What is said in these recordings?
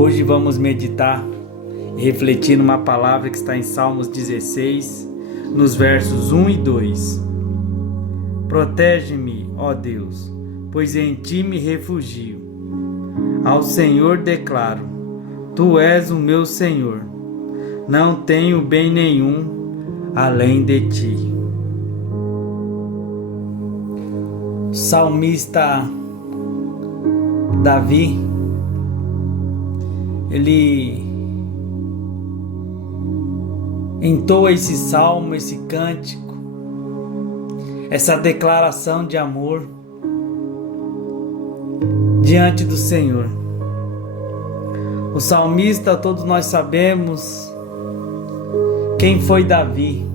Hoje vamos meditar e refletir numa palavra que está em Salmos 16, nos versos 1 e 2. Protege-me, ó Deus, pois em ti me refugio. Ao Senhor declaro, tu és o meu Senhor. Não tenho bem nenhum além de ti. Salmista Davi, ele entoa esse salmo, esse cântico, essa declaração de amor diante do Senhor. O salmista, todos nós sabemos quem foi Davi.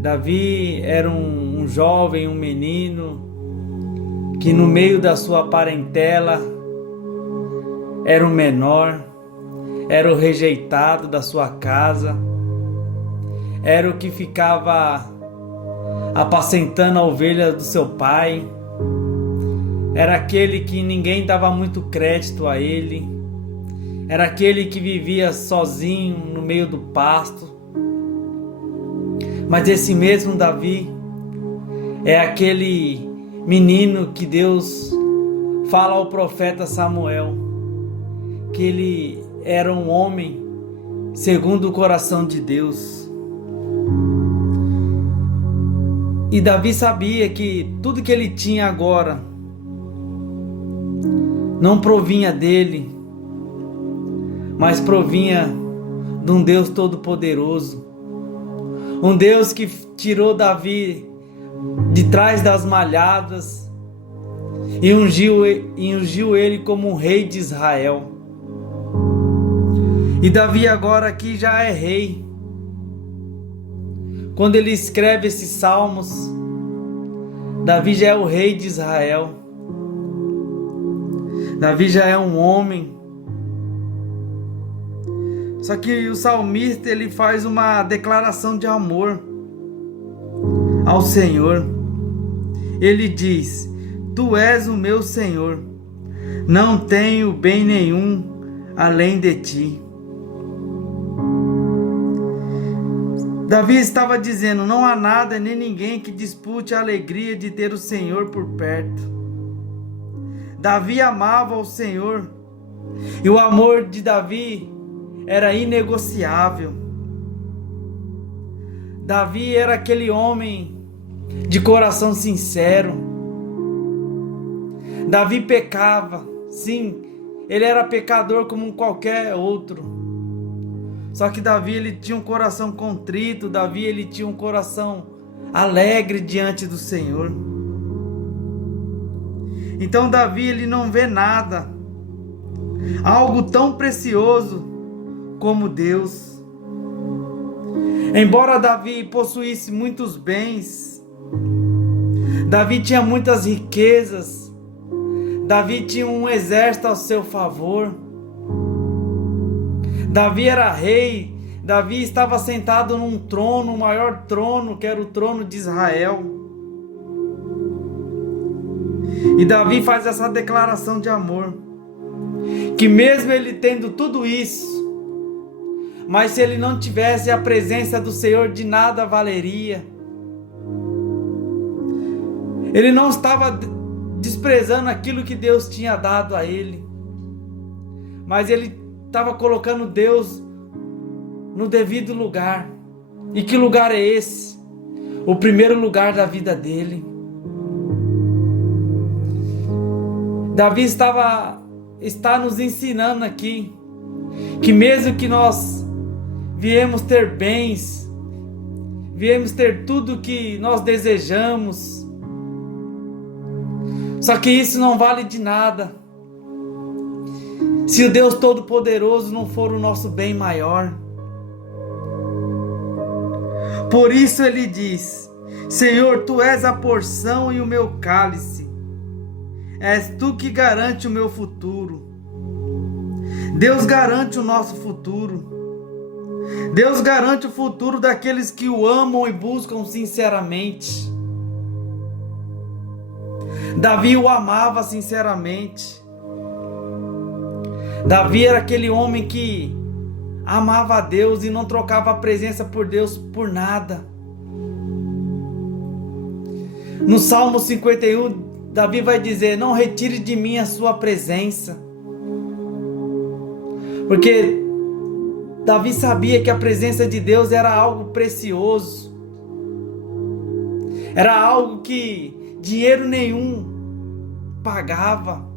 Davi era um jovem, um menino, que no meio da sua parentela era o menor, era o rejeitado da sua casa, era o que ficava apacentando a ovelha do seu pai, era aquele que ninguém dava muito crédito a ele, era aquele que vivia sozinho no meio do pasto. Mas esse mesmo Davi é aquele menino que Deus fala ao profeta Samuel, que ele era um homem segundo o coração de Deus. E Davi sabia que tudo que ele tinha agora não provinha dele, mas provinha de um Deus todo-poderoso, um Deus que tirou Davi de trás das malhadas e ungiu ele como um rei de Israel. E Davi agora aqui já é rei. Quando ele escreve esses salmos, Davi já é o rei de Israel. Davi já é um homem. Só que o salmista, ele faz uma declaração de amor ao Senhor. Ele diz, tu és o meu Senhor, não tenho bem nenhum além de ti. Davi estava dizendo, não há nada nem ninguém que dispute a alegria de ter o Senhor por perto. Davi amava o Senhor, e o amor de Davi era inegociável. Davi era aquele homem de coração sincero. Davi pecava, sim, ele era pecador como qualquer outro. Só que Davi, ele tinha um coração contrito, Davi, ele tinha um coração alegre diante do Senhor. Então Davi, ele não vê nada, algo tão precioso como Deus. Embora Davi possuísse muitos bens, Davi tinha muitas riquezas, Davi tinha um exército ao seu favor, Davi era rei, Davi estava sentado num trono, o maior trono, que era o trono de Israel. E Davi faz essa declaração de amor, que mesmo ele tendo tudo isso, mas se ele não tivesse a presença do Senhor, de nada valeria. Ele não estava desprezando aquilo que Deus tinha dado a ele, mas ele estava colocando Deus no devido lugar. E que lugar é esse? O primeiro lugar da vida dele. Davi está nos ensinando aqui que mesmo que nós viemos ter bens, viemos ter tudo que nós desejamos, só que isso não vale de nada se o Deus Todo-Poderoso não for o nosso bem maior. Por isso ele diz, Senhor, tu és a porção e o meu cálice, és tu que garante o meu futuro. Deus garante o nosso futuro. Deus garante o futuro daqueles que o amam e buscam sinceramente. Davi o amava sinceramente. Davi era aquele homem que amava a Deus e não trocava a presença por Deus por nada. No Salmo 51, Davi vai dizer: não retire de mim a sua presença. Porque Davi sabia que a presença de Deus era algo precioso. Era algo que dinheiro nenhum pagava.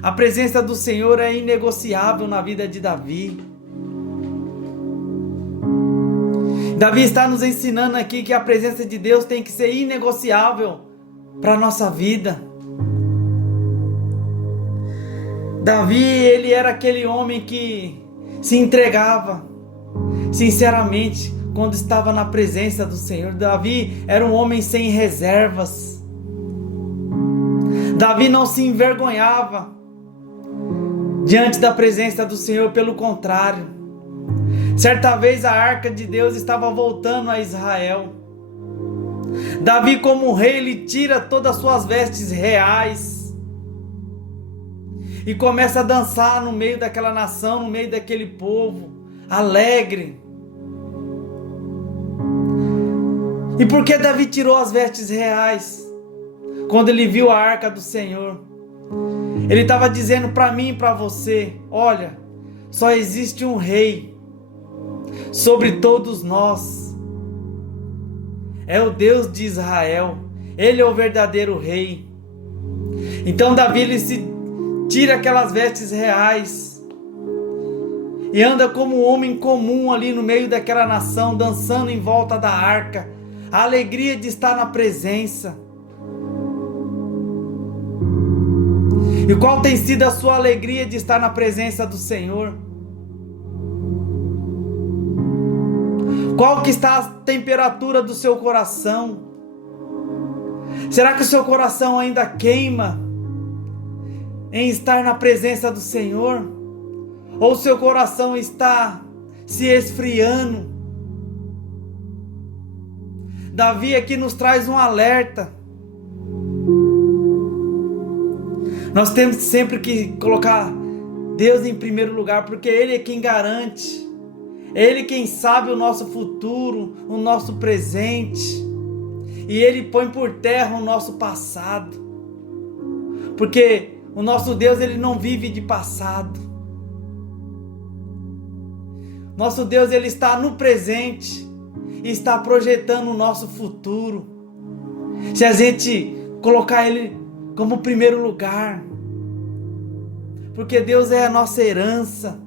A presença do Senhor é inegociável na vida de Davi. Davi está nos ensinando aqui que a presença de Deus tem que ser inegociável para a nossa vida. Davi, ele era aquele homem que se entregava sinceramente quando estava na presença do Senhor. Davi era um homem sem reservas. Davi não se envergonhava diante da presença do Senhor, pelo contrário. Certa vez a arca de Deus estava voltando a Israel. Davi, como rei, ele tira todas as suas vestes reais e começa a dançar no meio daquela nação, no meio daquele povo, alegre. E por que Davi tirou as vestes reais? Quando ele viu a arca do Senhor, ele estava dizendo para mim e para você: olha, só existe um rei sobre todos nós. É o Deus de Israel. Ele é o verdadeiro rei. Então Davi, ele se tira aquelas vestes reais e anda como um homem comum ali no meio daquela nação, dançando em volta da arca. A alegria de estar na presença. E qual tem sido a sua alegria de estar na presença do Senhor? Qual que está a temperatura do seu coração? Será que o seu coração ainda queima em estar na presença do Senhor? Ou o seu coração está se esfriando? Davi aqui nos traz um alerta. Nós temos sempre que colocar Deus em primeiro lugar, porque Ele é quem garante. Ele quem sabe o nosso futuro, o nosso presente. E Ele põe por terra o nosso passado. Porque o nosso Deus, Ele não vive de passado. Nosso Deus, Ele está no presente e está projetando o nosso futuro. Se a gente colocar Ele como primeiro lugar. Porque Deus é a nossa herança.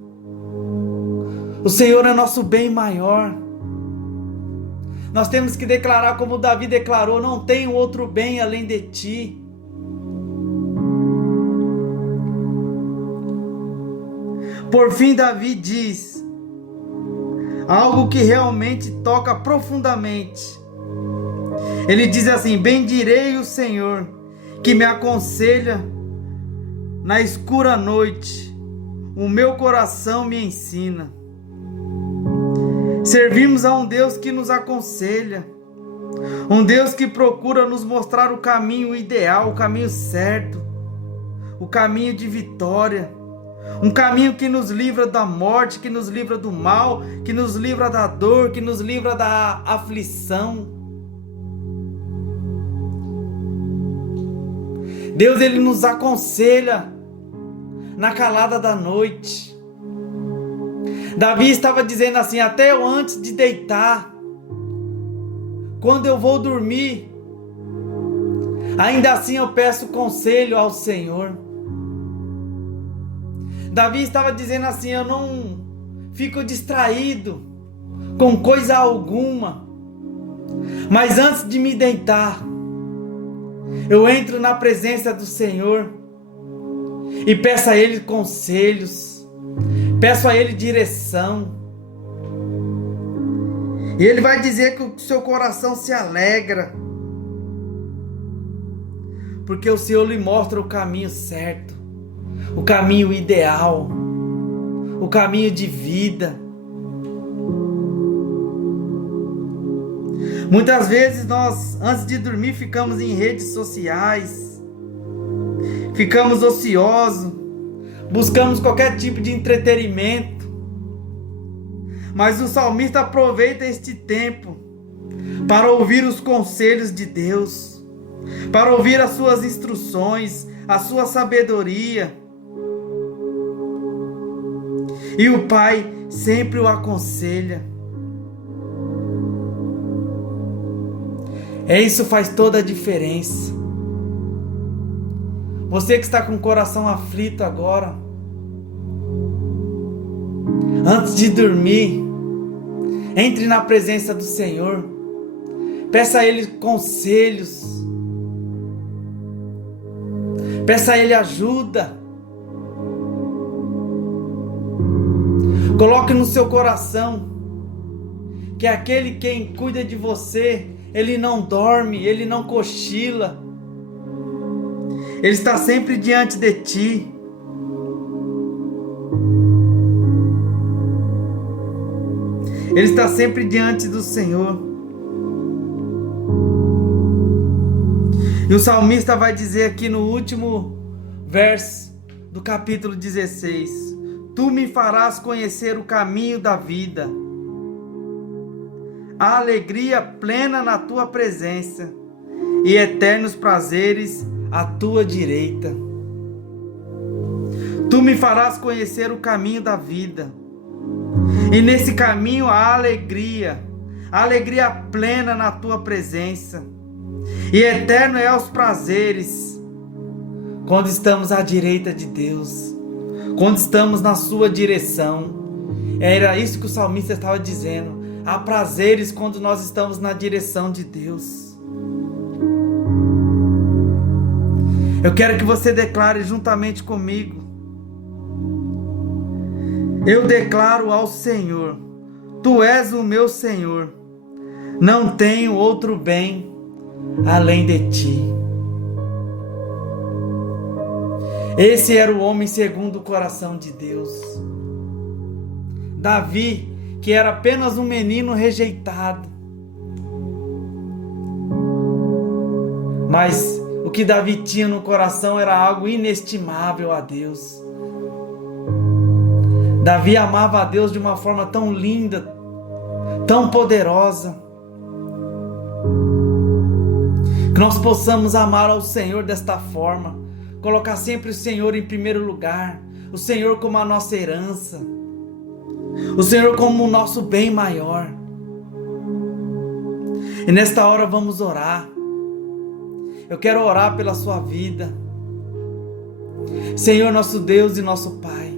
O Senhor é nosso bem maior. Nós temos que declarar como Davi declarou: não tenho outro bem além de ti. Por fim, Davi diz algo que realmente toca profundamente. Ele diz assim: bendirei o Senhor, que me aconselha na escura noite, o meu coração me ensina. Servimos a um Deus que nos aconselha, um Deus que procura nos mostrar o caminho ideal, o caminho certo, o caminho de vitória, um caminho que nos livra da morte, que nos livra do mal, que nos livra da dor, que nos livra da aflição. Deus, Ele nos aconselha na calada da noite. Davi estava dizendo assim: até eu antes de deitar, quando eu vou dormir, ainda assim eu peço conselho ao Senhor. Davi estava dizendo assim: eu não fico distraído com coisa alguma, mas antes de me deitar, eu entro na presença do Senhor e peço a Ele conselhos, peço a Ele direção. E Ele vai dizer que o seu coração se alegra, porque o Senhor lhe mostra o caminho certo, o caminho ideal, o caminho de vida. Muitas vezes nós, antes de dormir, ficamos em redes sociais, ficamos ociosos, buscamos qualquer tipo de entretenimento. Mas o salmista aproveita este tempo para ouvir os conselhos de Deus, para ouvir as suas instruções, a sua sabedoria. E o Pai sempre o aconselha. Isso faz toda a diferença. Você que está com o coração aflito agora, antes de dormir, entre na presença do Senhor, peça a Ele conselhos, peça a Ele ajuda, coloque no seu coração que aquele quem cuida de você, Ele não dorme, Ele não cochila, Ele está sempre diante de ti. Ele está sempre diante do Senhor. E o salmista vai dizer aqui no último verso do capítulo 16: Tu me farás conhecer o caminho da vida, a alegria plena na tua presença e eternos prazeres à tua direita. Tu me farás conhecer o caminho da vida. E nesse caminho a alegria plena na tua presença. E eterno é os prazeres quando estamos à direita de Deus, quando estamos na sua direção. Era isso que o salmista estava dizendo. Há prazeres quando nós estamos na direção de Deus. Eu quero que você declare juntamente comigo. Eu declaro ao Senhor: Tu és o meu Senhor, não tenho outro bem além de Ti. Esse era o homem segundo o coração de Deus. Davi, que era apenas um menino rejeitado, mas o que Davi tinha no coração era algo inestimável a Deus. Davi amava a Deus de uma forma tão linda, tão poderosa. Que nós possamos amar ao Senhor desta forma, colocar sempre o Senhor em primeiro lugar, o Senhor como a nossa herança, o Senhor como o nosso bem maior. E nesta hora vamos orar. Eu quero orar pela sua vida. Senhor, nosso Deus e nosso Pai,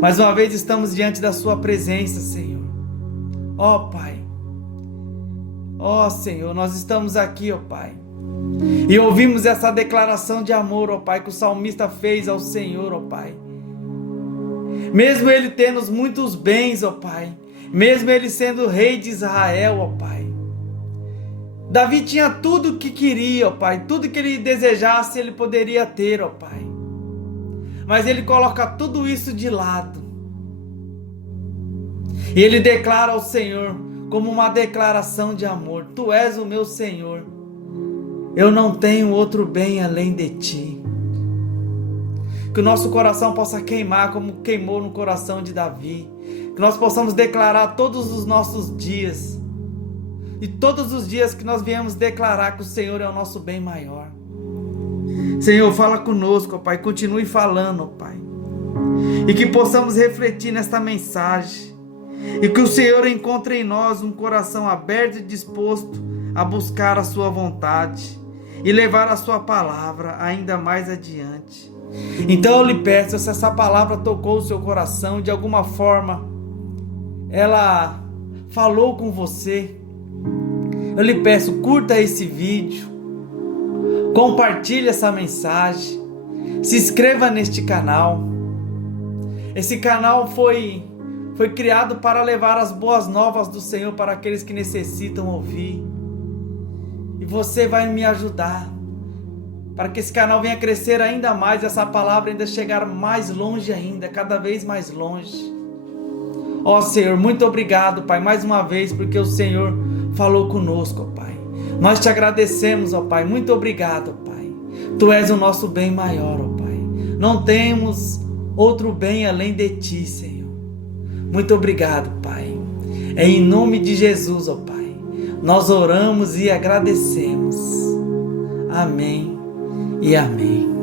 mais uma vez estamos diante da sua presença, Senhor. Ó Pai, ó Senhor, nós estamos aqui, ó Pai, e ouvimos essa declaração de amor, ó Pai, que o salmista fez ao Senhor, ó Pai. Mesmo ele tendo muitos bens, ó Pai, mesmo ele sendo rei de Israel, ó Pai, Davi tinha tudo o que queria, ó Pai, tudo que ele desejasse ele poderia ter, ó Pai. Mas ele coloca tudo isso de lado. E ele declara ao Senhor como uma declaração de amor: Tu és o meu Senhor, eu não tenho outro bem além de Ti. Que o nosso coração possa queimar como queimou no coração de Davi. Que nós possamos declarar todos os nossos dias, e todos os dias que nós viemos declarar que o Senhor é o nosso bem maior. Senhor, fala conosco, ó Pai, continue falando, ó Pai, e que possamos refletir nesta mensagem, e que o Senhor encontre em nós um coração aberto e disposto a buscar a sua vontade e levar a sua palavra ainda mais adiante. Então eu lhe peço, se essa palavra tocou o seu coração, de alguma forma ela falou com você, eu lhe peço, curta esse vídeo, compartilhe essa mensagem, se inscreva neste canal. Esse canal foi criado para levar as boas novas do Senhor para aqueles que necessitam ouvir. E você vai me ajudar para que esse canal venha crescer ainda mais, essa palavra ainda chegar mais longe ainda, cada vez mais longe. Ó Senhor, muito obrigado, Pai, mais uma vez, porque o Senhor falou conosco, ó Pai. Nós te agradecemos, ó Pai, muito obrigado, ó Pai. Tu és o nosso bem maior, ó Pai. Não temos outro bem além de Ti, Senhor. Muito obrigado, Pai. É em nome de Jesus, ó Pai, nós oramos e agradecemos. Amém e amém.